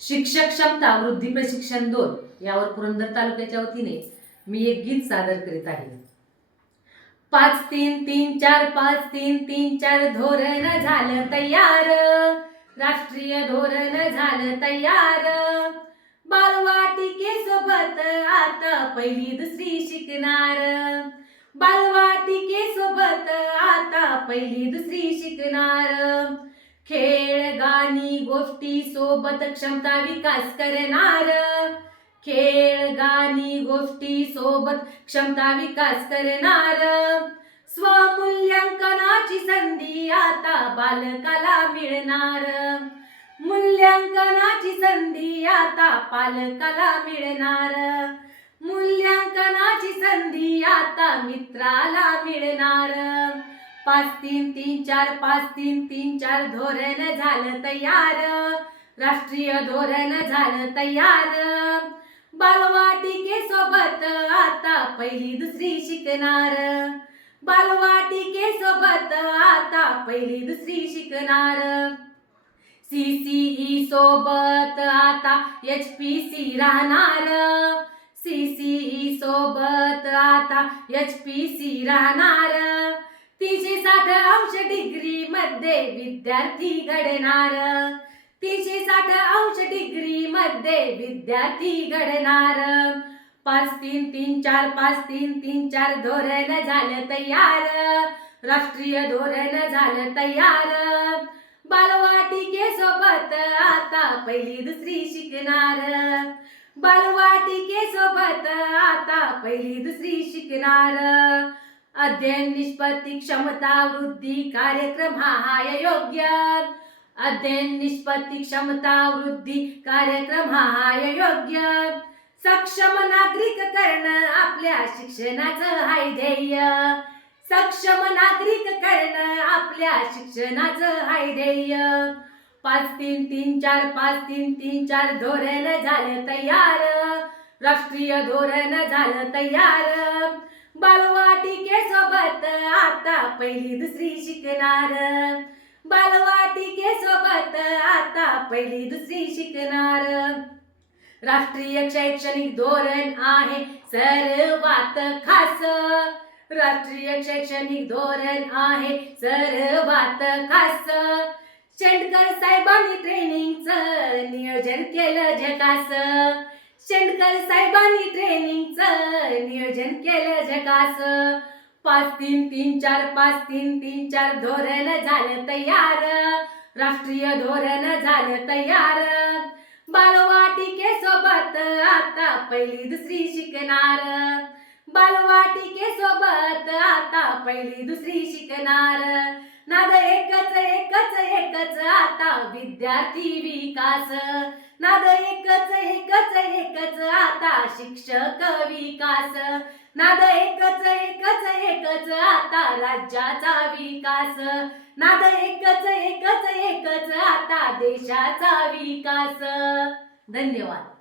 शिक्षक क्षमता वृद्धी प्रशिक्षण दोन यावर पुरंदर तालुक्याच्या वतीने मी एक गीत सादर करीत आहे. पाच तीन तीन चार पाच तीन तीन चार धोरण झालं तयार. राष्ट्रीय धोरण झालं तयार. बालवाटिकेसोबत आता पहिली दुसरी शिकणार. बालवाटिकेसोबत आता पहिली दुसरी शिकणार. आणि गोष्टी सोबत क्षमता विकास करणार. खेळ गाणी गोष्टी सोबत क्षमता विकास करणार. स्वमूल्यांकनाची संधी आता बालकाला मिळणार. मूल्यांकनाची संधी आता पालकाला मिळणार. मूल्यांकनाची संधी आता मित्राला मिळणार. पाच तीन तीन चार पाच तीन तीन चार धोरण झालं तयार. राष्ट्रीय धोरण झालं तयार. बालवाटिके सोबत आता पहिली दुसरी शिकणार. बालवाटिके सोबत आता पहिली दुसरी शिकणार. सीसीई सोबत आता एच पी सी राहणार. सीसीई सोबत आता एच पी सी राहणार. तीनशे साठ अंश डिग्री मध्ये विद्यार्थी घडणार. तीनशे साठ अंश डिग्री मध्ये विद्यार्थी घडणार. पाच तीन तीन चार पाच तीन तीन चार धोरण झालं तयार. राष्ट्रीय धोरण झालं तयार. बालवाटिके सोबत आता पहिली दुसरी शिकणार. बालवाटिके सोबत आता पहिली दुसरी शिकणार. अध्ययन निष्पत्ती क्षमता वृद्धी कार्यक्रम हा हाय योग्य अध्ययन निष्पत्ती क्षमता वृद्धी कार्यक्रम हा हाय योग्य सक्षम नागरिक करणं आपल्या शिक्षणाचं हाय ध्येय. सक्षम नागरिक करणं आपल्या शिक्षणाचं हाय ध्येय. पाच तीन तीन चार पाच तीन तीन चार धोरण झालं तयार. राष्ट्रीय धोरण झालं तयार. बालवाटिके सोबत आता पहिली दुसरी शिकणार. बालवाटिके सोबत आता पहिली दुसरी शिकणार. राष्ट्रीय शैक्षणिक धोरण आहे सर्वात खास. राष्ट्रीय शैक्षणिक धोरण आहे सर्वात खास. शेंडकर साहेबांनी ट्रेनिंगचं नियोजन केलं झकास शेंडकर साहेबांनी ट्रेनिंगचं नियोजन केलं जगास पाच तीन तीन चार पाच तीन तीन चार धोरण झालं तयार. राष्ट्रीय धोरण झालं तयार. बालवाटिके सोबत आता पहिली दुसरी शिकणार. बालवाटिके सोबत आता पहिली दुसरी शिकणार. नाद एकच एकच एकच आता विद्यार्थी विकास. नाद एकच एकच एकच आता शिक्षक विकास. नाद एकच एकच एकच आता राज्याचा विकास. नाद एकच एकच एकच आता देशाचा विकास. धन्यवाद.